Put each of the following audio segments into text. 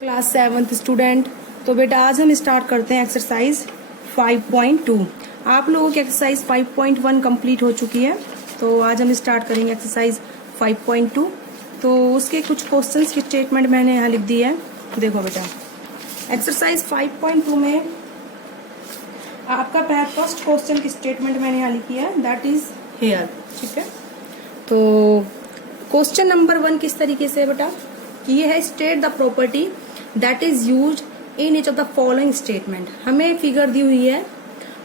Class 7th student. तो बेटा आज हम स्टार्ट करते हैं एक्सरसाइज 5.2। आप लोगों की एक्सरसाइज 5.1 कंप्लीट हो चुकी है, तो आज हम स्टार्ट करेंगे एक्सरसाइज 5.2। तो उसके कुछ क्वेश्चंस की स्टेटमेंट मैंने यहाँ लिख दी है। देखो बेटा, एक्सरसाइज 5.2 में आपका फर्स्ट क्वेश्चन की स्टेटमेंट मैंने यहाँ लिखी है, दैट इज हेयर। ठीक है, तो क्वेश्चन नंबर 1 किस तरीके से है बेटा कि ये है state the property that is used in each of the following statement. हमें फिगर दी हुई है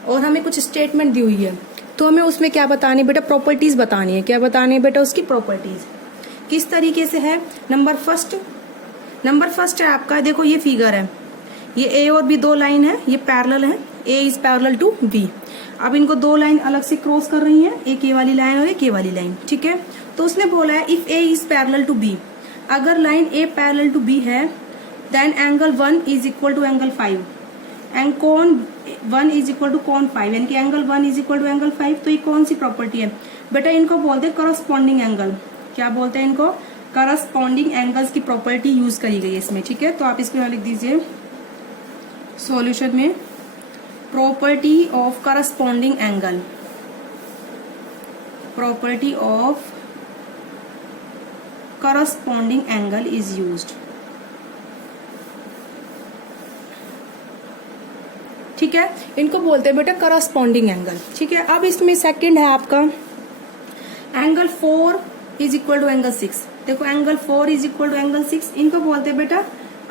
और हमें कुछ स्टेटमेंट दी हुई है, तो हमें उसमें क्या बतानी है बेटा, प्रॉपर्टीज बतानी है। क्या बतानी है बेटा, उसकी प्रॉपर्टीज किस तरीके से है। नंबर फर्स्ट है आपका, देखो ये फिगर है, ये ए और बी दो लाइन है, ये पैरेलल है, ए इज पैरेलल टू बी। अब इनको दो लाइन अलग से क्रॉस कर रही है, एक ए वाली लाइन और एक ए वाली लाइन। ठीक है, तो उसने बोला है if A is parallel to B, अगर line A parallel to B है then angle 1 is equal to angle 5 and कोण 1 इज इक्वल टू कोण 5, यानी कि angle 1 is equal to angle 5। तो ये कौन सी प्रॉपर्टी है बेटा, इनको बोलते हैं करस्पॉन्डिंग एंगल। क्या बोलते हैं इनको, करस्पॉन्डिंग एंगल्स की प्रॉपर्टी यूज करी गई है इसमें। ठीक है, तो आप इसको यहाँ लिख दीजिए सॉल्यूशन में, property of corresponding angle, property of corresponding angle is used. ठीक है, इनको बोलते हैं बेटा करस्पॉन्डिंग एंगल। ठीक है, अब इसमें सेकंड है आपका angle 4 is equal to angle 6। देखो angle 4 is equal to angle 6, इनको बोलते हैं बेटा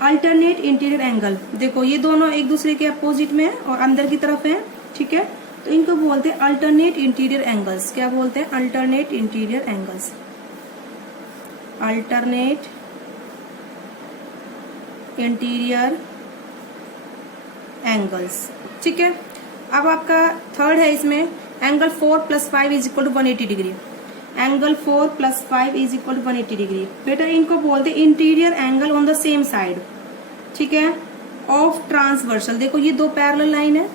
अल्टरनेट इंटीरियर एंगल। देखो ये दोनों एक दूसरे के अपोजिट में है और अंदर की तरफ है। ठीक है, तो इनको बोलते हैं अल्टरनेट इंटीरियर एंगल्स। क्या बोलते हैं, alternate interior angles, alternate interior angles. ठीक है, अब आपका थर्ड है इसमें angle 4 + 5 is equal to 180 degree. Angle 4 + 5 is equal to 180 degree. बेटा इनको बोलते हैं interior angle on the same side. ठीक है, ऑफ ट्रांसवर्सल। देखो ये दो पैरेलल लाइन है,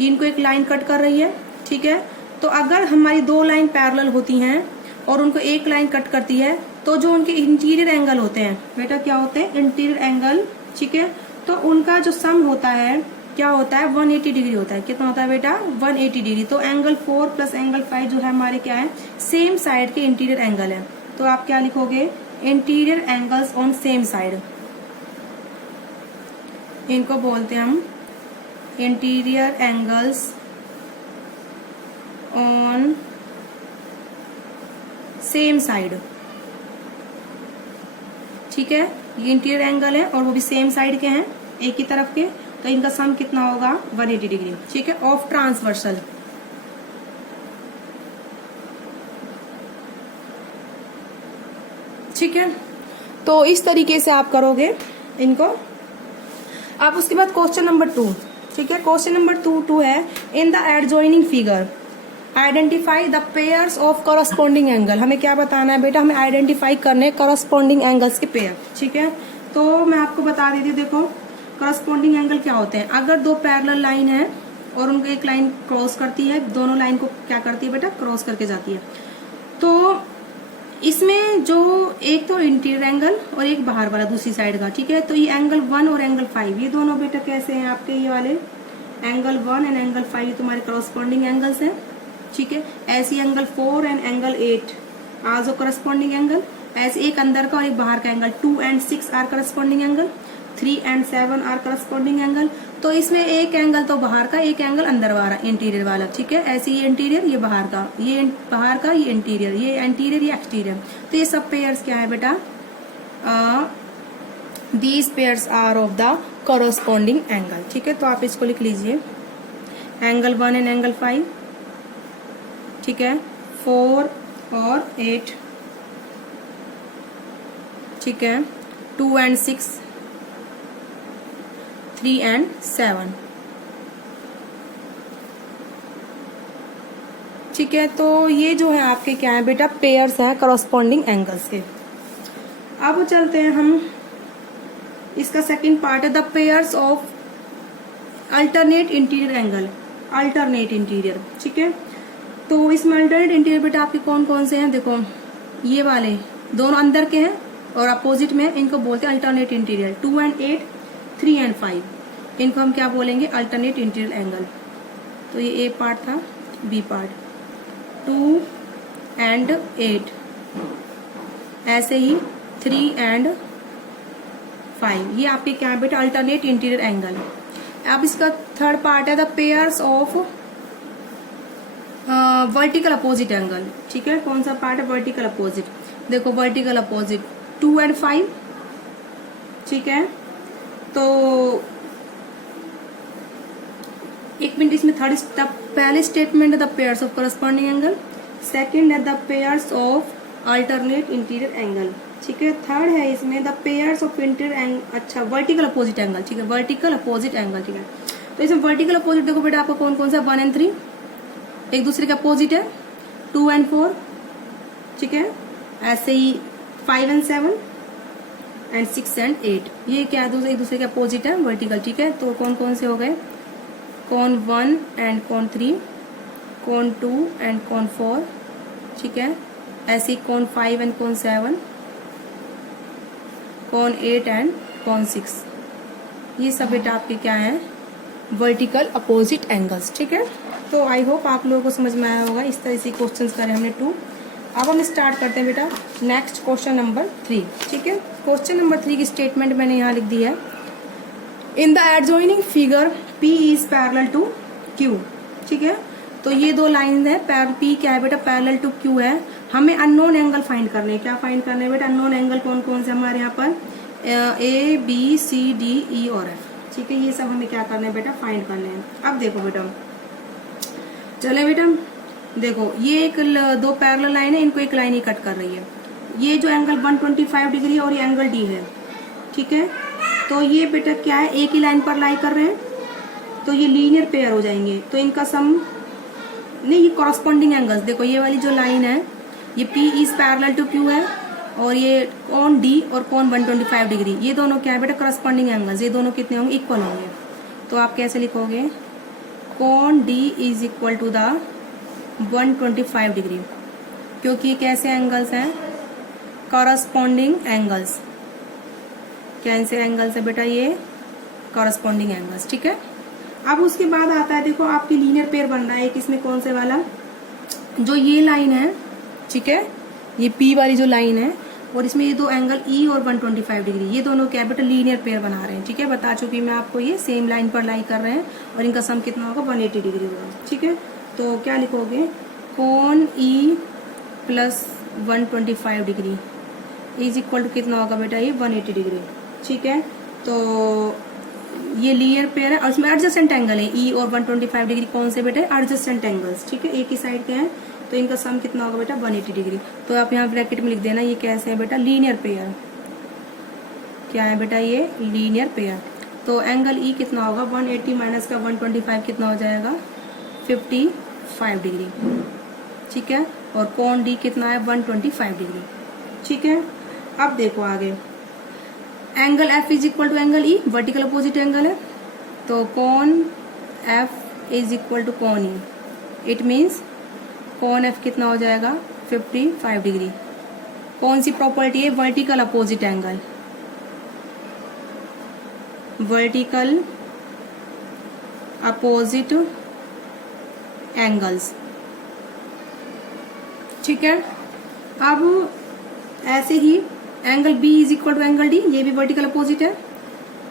इनको एक लाइन कट कर रही है। ठीक है, तो अगर हमारी दो लाइन पैरेलल होती हैं और उनको एक लाइन कट करती है, तो जो उनके इंटीरियर एंगल होते हैं बेटा, क्या होते हैं, इंटीरियर एंगल। ठीक है, तो उनका जो सम होता है क्या होता है, 180 डिग्री होता है। कितना होता है बेटा, 180 डिग्री। तो एंगल 4 + एंगल 5 जो है हमारे क्या है, सेम साइड के इंटीरियर एंगल है। तो आप क्या लिखोगे, interior angles on same side, इनको बोलते हैं हम interior angles on same side. ठीक है, ये इंटीरियर एंगल है और वो भी सेम साइड के हैं, एक ही तरफ के, तो इनका सम कितना होगा, 180 डिग्री। ठीक है, ऑफ ट्रांसवर्सल। ठीक है, तो इस तरीके से आप करोगे इनको। अब उसके बाद क्वेश्चन नंबर 2। ठीक है, क्वेश्चन नंबर 2 है in the adjoining figure identify the pairs of corresponding angle. हमें क्या बताना है बेटा, हमें आइडेंटिफाई करने करस्पॉन्डिंग एंगल्स के पेयर। ठीक है, तो मैं आपको बता देती हूँ, देखो करस्पॉन्डिंग एंगल क्या होते हैं। अगर दो पैरेलल लाइन है और उनको एक लाइन क्रॉस करती है, दोनों लाइन को क्या करती है बेटा, क्रॉस करके जाती है, तो इसमें जो एक तो इंटीरियर एंगल और एक बाहर वाला दूसरी साइड का। ठीक है, तो ये एंगल 1 और एंगल 5 ये दोनों बेटा कैसे हैं आपके, ये वाले एंगल 1 एंड एंगल 5 ये तुम्हारे करस्पॉन्डिंग एंगल्स हैं। ठीक है, ऐसी angle 4 and angle 8 are corresponding angle. ऐसे एक अंदर का और एक बाहर का angle 2 and 6 are corresponding angle, 3 and 7 are corresponding angle. तो इसमें एक एंगल तो बाहर का, एक एंगल अंदर वाला इंटीरियर वाला। ठीक है, ऐसे ये इंटीरियर, ये बाहर का, ये बाहर का, ये इंटीरियर, ये इंटीरियर, ये एक्सटीरियर। तो ये सब पेयर्स क्या है बेटा, these pairs are of the corresponding angle. ठीक है, तो आप इसको लिख लीजिए, एंगल 1 एंड एंगल 5। ठीक है, 4 और 8। ठीक है, 2 and 6, 3 and 7। ठीक है, तो ये जो है आपके क्या है बेटा, पेयर्स हैं करस्पॉन्डिंग एंगल्स के। अब चलते हैं हम, इसका सेकंड पार्ट है the pairs of alternate interior angle, alternate interior. ठीक है, तो इसमें अल्टरनेट इंटीरियर बेटा आपके कौन कौन से हैं, देखो ये वाले दोनों अंदर के हैं और अपोजिट में इनको बोलते हैं अल्टरनेट इंटीरियर। 2 and 8, 3 and 5 इनको हम क्या बोलेंगे, अल्टरनेट इंटीरियर एंगल। तो ये ए पार्ट था, बी पार्ट। 2 and 8, ऐसे ही 3 and 5 ये आपके क्या है बेटा, अल्टरनेट इंटीरियर एंगल। अब इसका थर्ड पार्ट है the pairs of vertical opposite angle. ठीक है, कौन सा पार्ट है, वर्टिकल अपोजिट। देखो वर्टिकल अपोजिट 2 and 5, ठीक है। तो एक मिनट, इसमें थर्ड स्टेप, पहले स्टेटमेंट है the pairs of corresponding angle, second है the pairs of alternate interior angle. ठीक है, थर्ड है इसमें the pairs of interior angle, अच्छा वर्टिकल अपोजिट एंगल। ठीक है, वर्टिकल अपोजिट एंगल। ठीक है, तो इसमें वर्टिकल अपोजिट देखो बेटा आपको कौन कौन सा, 1 and 3 एक दूसरे के अपोजिट है, 2 and 4, ठीक है। ऐसे ही 5 and 7 एंड 6 and 8 ये क्या है, एक दूसरे के अपोजिट है, वर्टिकल। ठीक है, तो कौन कौन से हो गए, कौन 1 and कौन 3, कौन 2 and कौन 4, ठीक है। ऐसे ही कौन 5 and कौन 7, कौन 8 and कौन 6, ये सब बेटा आपके क्या है, वर्टिकल अपोजिट एंगल्स। ठीक है, तो आई होप आप लोगों को समझ में आया होगा। इस तरह से क्वेश्चन करे हमने 2। अब हम स्टार्ट करते हैं बेटा नेक्स्ट क्वेश्चन नंबर 3। ठीक है, क्वेश्चन नंबर 3 की स्टेटमेंट मैंने यहाँ लिख दी है, in the adjoining figure P is parallel to Q। ठीक है, तो ये दो लाइन है, P क्या है बेटा, पैरेलल टू Q है। हमें अननोन एंगल फाइंड करने हैं। क्या फाइंड करने हैं बेटा, अननोन एंगल कौन कौन से हमारे यहाँ पर, A B C D E और F। ठीक है, ये सब हमें क्या करना है बेटा, फाइंड करने हैं। अब देखो बेटा, चले बेटा देखो, ये एक दो पैरेलल लाइन है, इनको एक लाइन ही कट कर रही है। ये जो एंगल 125 डिग्री है और ये एंगल D है। ठीक है, तो ये बेटा क्या है, एक ही लाइन पर लाई कर रहे हैं, तो ये लीनियर पेयर हो जाएंगे। तो इनका सम नहीं, ये कॉरस्पॉन्डिंग एंगल्स देखो, ये वाली जो लाइन है ये P is parallel to Q है, और ये कौन D और कौन 125 डिग्री, ये दोनों क्या है बेटा, करस्पॉन्डिंग एंगल्स। ये दोनों कितने होंगे, इक्वल होंगे। तो आप कैसे लिखोगे, कौन D is equal to the 125 degree, क्योंकि ये कैसे एंगल्स हैं, कॉरस्पॉन्डिंग एंगल्स। कैसे एंगल्स है बेटा, ये कॉरस्पॉन्डिंग एंगल्स। ठीक है, अब उसके बाद आता है, देखो आपकी लीनियर पेयर बन रहा है एक, इसमें कौन से वाला, जो ये लाइन है, ठीक है, ये P वाली जो लाइन है, और इसमें ये दो एंगल E और 125 डिग्री, ये दोनों क्या बेटा, लीनियर पेयर बना रहे हैं। ठीक है, बता चुकी मैं आपको, ये सेम लाइन पर लाई कर रहे हैं और इनका सम कितना होगा, 180 डिग्री होगा। ठीक है, तो क्या लिखोगे, कौन E plus 125 degree is equal to कितना होगा बेटा, ये 180 डिग्री। ठीक है, तो ये लीनियर पेयर है और इसमें एडजस्टेंट एंगल है, E और 125 डिग्री कौन से बेटा, एडजस्टेंट एंगल्स। ठीक है, एक ही साइड के हैं, तो इनका सम कितना होगा बेटा, 180 डिग्री। तो आप यहाँ ब्रैकेट में लिख देना, ये कैसे है बेटा, लीनियर पेयर। क्या है बेटा, ये लीनियर पेयर। तो एंगल E कितना होगा, 180 माइनस का 125 कितना हो जाएगा, 55 डिग्री। ठीक है, और कौन D कितना है, 125 डिग्री। ठीक है, अब देखो आगे, angle F is equal to angle E, vertical opposite angle है, तो कौन F इज इक्वल टू कौन E। इट मीन्स कौन F कितना हो जाएगा, 55 डिग्री। कौन सी प्रॉपर्टी है, vertical opposite angle, vertical opposite angles. ठीक है, अब ऐसे ही angle B is equal to angle D, ये भी वर्टिकल अपोजिट है,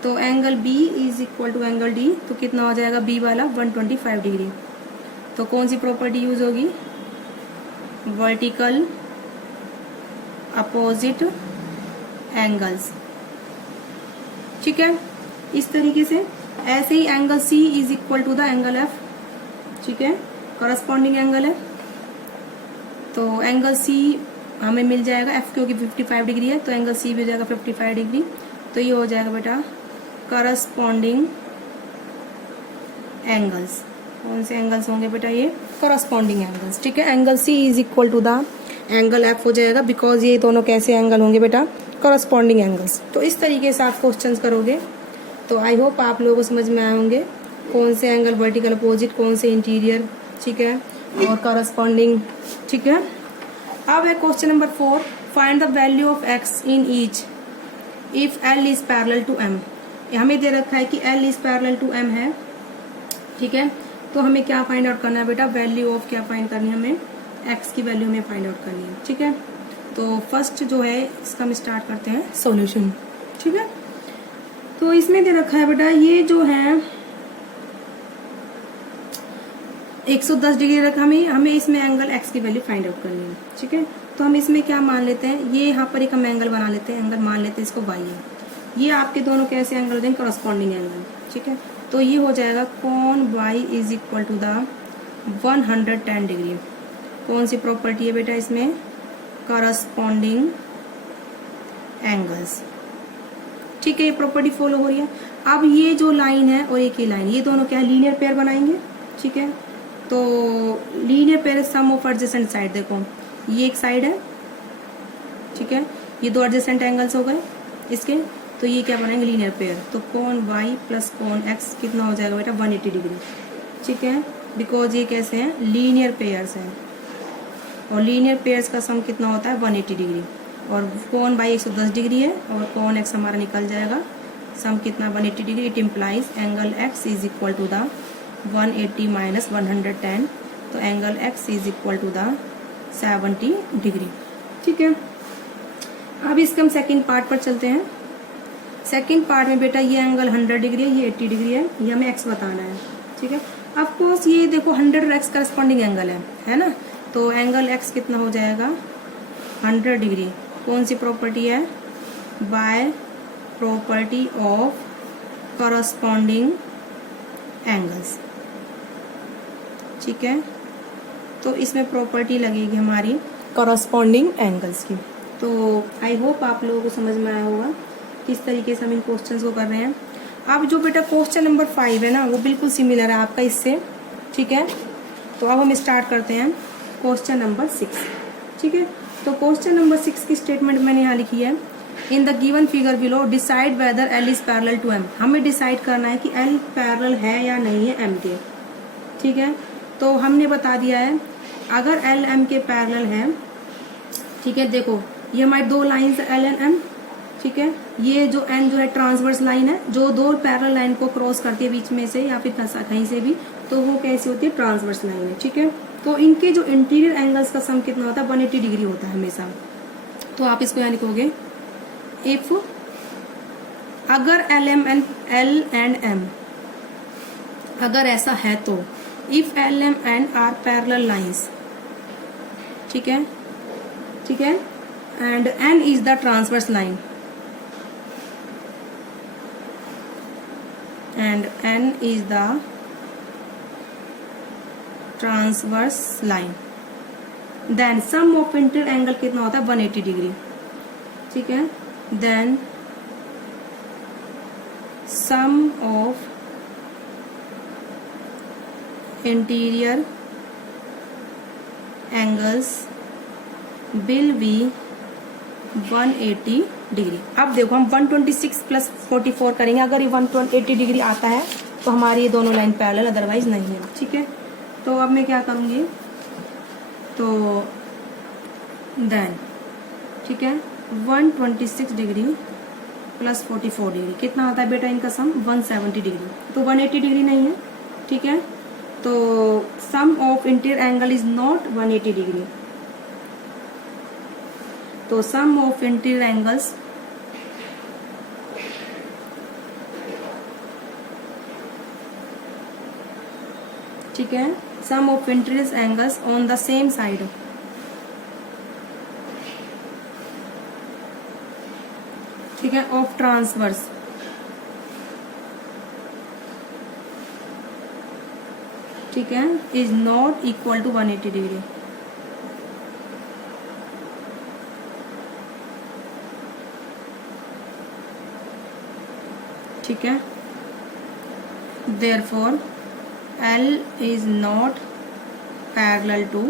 तो angle B is equal to angle D, तो कितना हो जाएगा, B वाला 125 डिग्री। तो कौन सी प्रॉपर्टी यूज होगी, वर्टिकल अपोजिट एंगल्स। ठीक है, इस तरीके से। ऐसे ही angle C is equal to the angle F। ठीक है, करस्पॉन्डिंग एंगल है, तो एंगल C हमें मिल जाएगा, F क्योंकि 55 डिग्री है, तो एंगल C भी हो जाएगा 55 डिग्री। तो ये हो जाएगा बेटा करस्पॉन्डिंग एंगल्स। कौन से एंगल्स होंगे बेटा, ये करस्पॉन्डिंग एंगल्स। ठीक है, angle C is equal to the angle F हो जाएगा, बिकॉज ये दोनों कैसे एंगल होंगे बेटा, करस्पॉन्डिंग एंगल्स। तो इस तरीके से आप क्वेश्चन करोगे, तो आई होप आप लोगों को समझ में आए होंगे कौन से एंगल वर्टिकल अपोजिट, कौन से इंटीरियर। ठीक है, और करस्पॉन्डिंग। ठीक है, अब है question number 4। Find the value of x in each if l is parallel to m। हमें दे रखा है कि l is parallel to m है, ठीक है। तो हमें क्या फाइंड आउट करना है बेटा, वैल्यू ऑफ क्या फाइंड करनी है हमें, x की वैल्यू हमें फाइंड आउट करनी है, ठीक है। तो फर्स्ट जो है इसका हम स्टार्ट करते हैं सॉल्यूशन, ठीक है। तो इसमें दे रखा है बेटा ये जो है 110 डिग्री रखा, हमें इसमें एंगल x की वैल्यू फाइंड आउट करनी है, ठीक है। तो हम इसमें क्या मान लेते हैं, ये यहाँ पर एक हम एंगल बना लेते हैं, एंगल मान लेते हैं इसको y है। ये आपके दोनों कैसे एंगल देंगे, करस्पॉन्डिंग एंगल, ठीक है। तो ये हो जाएगा कॉन y is equal to the 110 degree. कौन सी प्रॉपर्टी है बेटा इसमें, करस्पॉन्डिंग एंगल्स, ठीक है। ये प्रॉपर्टी फॉलो हो रही है। अब ये जो लाइन है और एक ही लाइन, ये दोनों क्या है, लीनियर पेयर बनाएंगे, ठीक है। तो linear pair sum of adjacent side, देखो ये एक साइड है, ठीक है, ये दो एडजेसेंट एंगल्स हो गए इसके, तो ये क्या बनाएंगे, लीनियर पेयर। तो कॉन y प्लस कॉन x कितना हो जाएगा बेटा, 180 डिग्री, ठीक है। बिकॉज ये कैसे हैं, लीनियर पेयर्स हैं, और लीनियर पेयर्स का सम कितना होता है 180 डिग्री, और कॉन y 110 डिग्री है और कॉन x हमारा निकल जाएगा, सम कितना 180 degree. It implies angle x is equal to the 180 minus 110, तो angle x is equal to the 70 degree, ठीक है। अब इसके हम सेकंड पार्ट पर चलते हैं। सेकंड पार्ट में बेटा ये एंगल 100 डिग्री है, ये 80 डिग्री है, ये हमें x बताना है, ठीक है। ऑफ कोर्स ये देखो 100 और x करस्पॉन्डिंग एंगल है ना, तो एंगल x कितना हो जाएगा 100 डिग्री। कौन सी प्रॉपर्टी है, by property of corresponding angles, ठीक है। तो इसमें प्रॉपर्टी लगेगी हमारी करस्पॉन्डिंग एंगल्स की। तो आई होप आप लोगों को समझ में आया होगा किस तरीके से हम इन क्वेश्चंस को कर रहे हैं। अब जो बेटा क्वेश्चन नंबर 5 है ना, वो बिल्कुल सिमिलर है आपका इससे, ठीक है। तो अब हम स्टार्ट करते हैं क्वेश्चन नंबर 6, ठीक है। तो क्वेश्चन नंबर 6 की स्टेटमेंट मैंने यहाँ लिखी है, in the given figure below decide whether l is parallel to m। हमें डिसाइड करना है कि l पैरेलल है या नहीं है m के, ठीक है। तो हमने बता दिया है अगर l m के पैरेलल है, ठीक है। देखो ये हमारी दो लाइन है l एंड m, ठीक है। ये जो n जो है ट्रांसवर्स लाइन है, जो दो पैरेलल लाइन को क्रॉस करती है बीच में से या फिर कहीं से भी, तो वो कैसी होती है, ट्रांसवर्स लाइन है, ठीक है। तो इनके जो इंटीरियर एंगल्स का सम कितना होता है 180 डिग्री होता है हमेशा। तो आप इसको यहाँ लिखोगे, इफ अगर l एंड m अगर ऐसा है तो if l m and are parallel lines, ठीक है, ठीक है, and n is the transversal line and n is the transverse line, then sum of interior angle कितना होता है 180 डिग्री, ठीक है। then sum of interior angles will be 180 degree. अब देखो हम 126 प्लस 44 करेंगे, अगर ये 180 डिग्री आता है तो हमारी ये दोनों लाइन पैरेलल, अदरवाइज नहीं है, ठीक है। तो अब मैं क्या करूंगी, तो देन, ठीक है, 126 डिग्री प्लस 44 डिग्री कितना आता है बेटा इनका सम 170 डिग्री, तो 180 डिग्री नहीं है, ठीक है। तो sum of interior angle is not 180 degree, तो सम ऑफ इंटीरियर एंगल्स ठीक है, sum of interior angles on the same side, ठीक है, ऑफ ट्रांसवर्स, ठीक है, is not equal to 180 degree. ठीक है, therefore L is not parallel to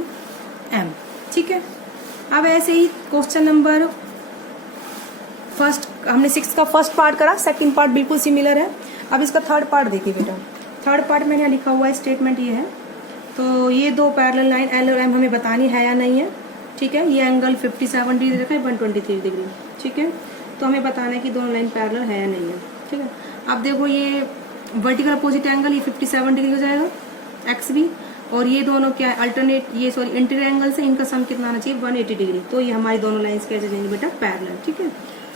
M, ठीक है। अब ऐसे ही क्वेश्चन नंबर फर्स्ट हमने 6 का फर्स्ट पार्ट करा, सेकंड पार्ट बिल्कुल सिमिलर है। अब इसका थर्ड पार्ट देखिए बेटा, थर्ड पार्ट मैंने लिखा हुआ है, स्टेटमेंट ये है, तो ये दो पैरेलल लाइन L और M हमें बतानी है या नहीं है, ठीक है। ये एंगल 57 डिग्री रखा है, 123 डिग्री, ठीक है। तो हमें बताना है कि दोनों लाइन पैरेलल है या नहीं है, ठीक है। अब देखो ये वर्टिकल अपोजिट एंगल ये 57 डिग्री हो जाएगा एक्स भी, और ये दोनों क्या है अल्टरनेट, ये सॉरी इंटीरियर एंगल से इनका सम कितना आना चाहिए 180 डिग्री। तो ये हमारी दोनों लाइंस कैसे जाएंगी बेटा पैरेलल, ठीक है।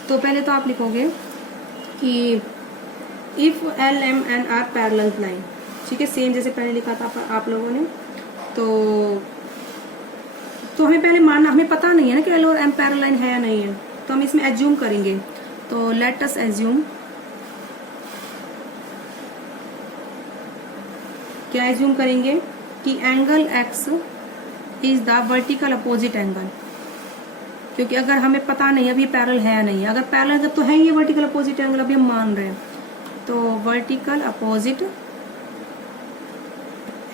तो पहले तो आप लिखोगे कि if L M N are parallel line, ठीक है, सेम जैसे पहले लिखा था आप लोगों ने। तो हमें पहले मानना, हमें पता नहीं है ना कि एल और एम पैरेलल लाइन है या नहीं है, तो हम इसमें एज्यूम करेंगे। तो लेट अस एज्यूम, क्या एज्यूम करेंगे कि angle x is the vertical opposite angle, क्योंकि अगर हमें पता नहीं अभी पैरेलल है या नहीं है, अगर पैरेलल तो है ये वर्टिकल अपोजिट एंगल अभी हम मान रहे हैं, तो वर्टिकल अपोजिट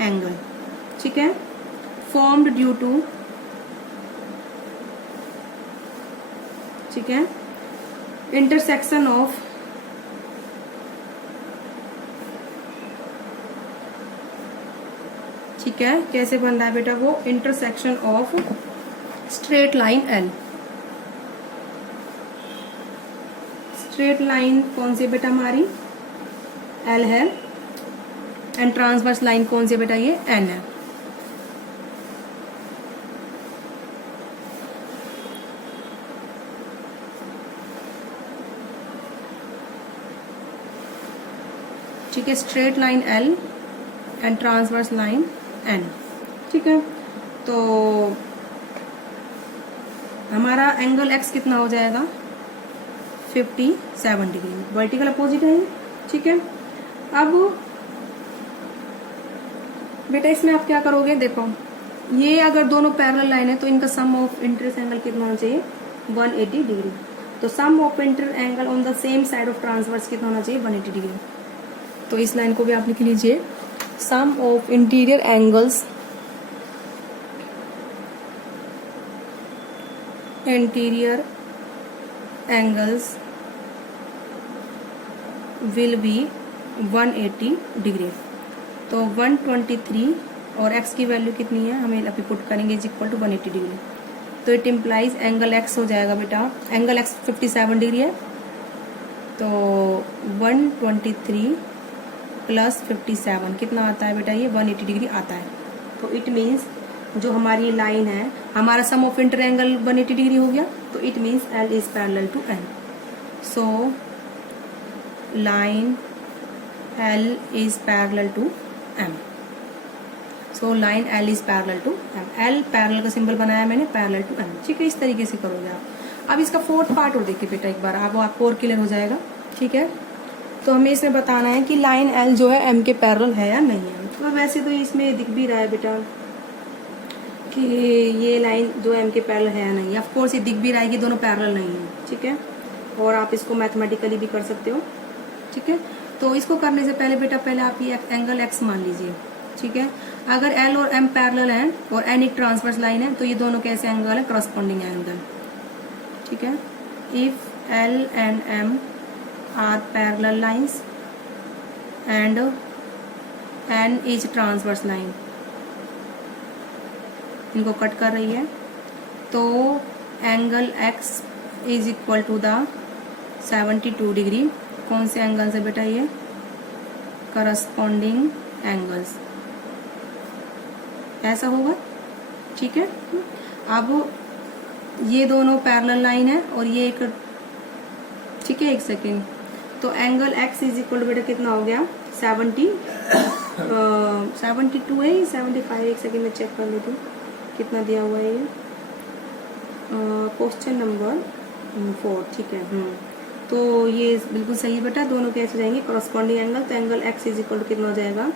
एंगल, ठीक है, फॉर्म्ड ड्यू टू, ठीक है, इंटरसेक्शन ऑफ ठीक है, कैसे बन रहा है बेटा वो intersection of straight line L. Straight line कौन सी बेटा हमारी एल है, एंड ट्रांसवर्स लाइन कौन सी बेटा ये एन है। ठीक है, straight line L and transversal line N, ठीक है। तो हमारा एंगल एक्स कितना हो जाएगा 57 डिग्री, वर्टिकल अपोजिट है, ठीक है। अब बेटा इसमें आप क्या करोगे, देखो ये अगर दोनों पैरेलल लाइन है तो इनका सम ऑफ इंटरेस्ट एंगल कितना होना चाहिए 180 डिग्री। तो sum of inter angle on the same side of transverse कितना होना चाहिए 180 डिग्री। तो इस लाइन को भी आप लिख लीजिए, sum of interior angles will be 180 degree. तो 123 और x की वैल्यू कितनी है हमें अभी पुट करेंगे इज इक्वल टू 180 डिग्री। तो इट इम्प्लाइज एंगल x हो जाएगा बेटा, एंगल x 57 डिग्री है, तो 123 प्लस 57 कितना आता है बेटा ये 180 डिग्री आता है। तो इट मीन्स जो हमारी लाइन है, हमारा sum of inter angle 180 degree हो गया, तो it means L is parallel to N। So line L is parallel to M। So line L is parallel to M। L parallel का symbol बनाया मैंने, पैरेलल टू M, ठीक है। इस तरीके से करोगे आप। अब इसका फोर्थ पार्ट और देखिए बेटा एक बार, अब आपको और क्लियर हो जाएगा, ठीक है। तो हमें इसमें बताना है कि लाइन L जो है M के पैरेलल है या नहीं है। तो वैसे तो इसमें दिख भी रहा है बेटा कि ये लाइन जो M के पैरेलल है या नहीं है। ऑफ कोर्स ये दिख भी रहा है कि दोनों पैरेलल नहीं है, ठीक है। और आप इसको मैथमेटिकली भी कर सकते हो, ठीक है। तो इसको करने से पहले बेटा पहले आप ये एंगल x मान लीजिए, ठीक है। अगर L और M पैरेलल हैं और N एक ट्रांसवर्स लाइन है, तो ये दोनों कैसे एंगल है, करस्पॉन्डिंग एंगल, ठीक है। If L and M are parallel lines and N is transversal line, इनको कट कर रही है, तो angle x is equal to the 72 degree. कौन से एंगल से बेटा ये करस्पॉन्डिंग एंगल्स, ऐसा होगा, ठीक है। अब ये दोनों पैरेलल लाइन है और ये एक, ठीक है, एक सेकेंड। तो angle x is equal to बेटा कितना हो गया 72 है, 75, एक सेकेंड में चेक कर लेती हूँ कितना दिया हुआ है ये, क्वेश्चन नंबर 4, ठीक है। तो ये बिल्कुल सही है बेटा, दोनों कैसे जाएंगे करस्पॉन्डिंग एंगल। तो angle x is equal to कितना हो जाएगा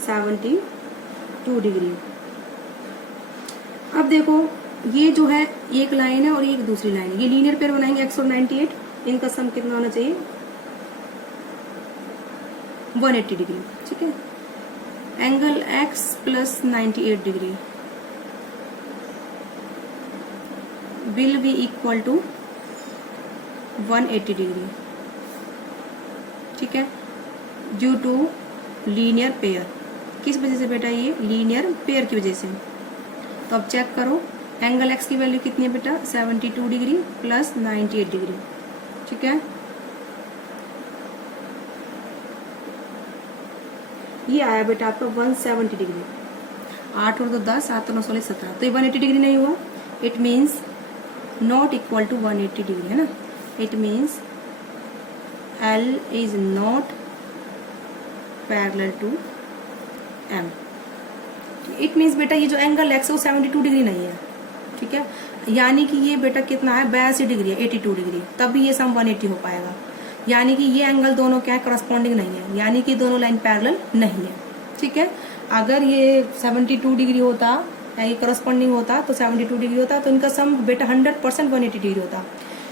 72 डिग्री। अब देखो ये जो है एक लाइन है और ये एक दूसरी लाइन है, ये लीनियर पेयर बनाएंगे x और 98, इनका सम कितना होना चाहिए 180 डिग्री, ठीक है। Angle x plus 98 degree will be equal to 180 degree, ठीक है, ड्यू टू लीनियर पेयर। किस वजह से बेटा, ये लीनियर पेयर की वजह से। तो अब चेक करो एंगल एक्स की वैल्यू कितनी है बेटा 72 डिग्री प्लस 98 डिग्री, ठीक है। ये आया बेटा आपका 170 डिग्री, 8 और 2 10, 7 और 9 16 17, तो ये 180 डिग्री नहीं हुआ, it means not equal to 180 degree, है ना। It means L is not parallel to M। It means बेटा ये जो एंगल एक्स है वो 72 डिग्री नहीं है, ठीक है। यानी कि ये बेटा कितना है 82 डिग्री है, 82 डिग्री, तभी ये सम 180 हो पाएगा। यानी कि ये एंगल दोनों क्या है करस्पॉन्डिंग नहीं है, यानी कि दोनों लाइन पैरेलल नहीं है, ठीक है। अगर ये 72 डिग्री होता या ये करस्पॉन्डिंग होता तो 72 डिग्री होता तो इनका सम बेटा 100% 180 डिग्री होता।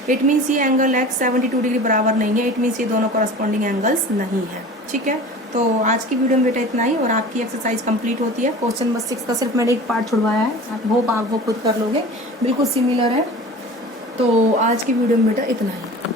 इट मीन्स ये एंगल एक्स 72 डिग्री बराबर नहीं है, इट मीन्स ये दोनों करस्पॉन्डिंग एंगल्स नहीं है, ठीक है। तो आज की वीडियो में बेटा इतना ही और आपकी एक्सरसाइज कंप्लीट होती है। क्वेश्चन नंबर 6 का सिर्फ मैंने एक पार्ट छुड़वाया है, आप होप आप वो खुद कर लोगे, बिल्कुल सिमिलर है। तो आज की वीडियो में बेटा इतना ही।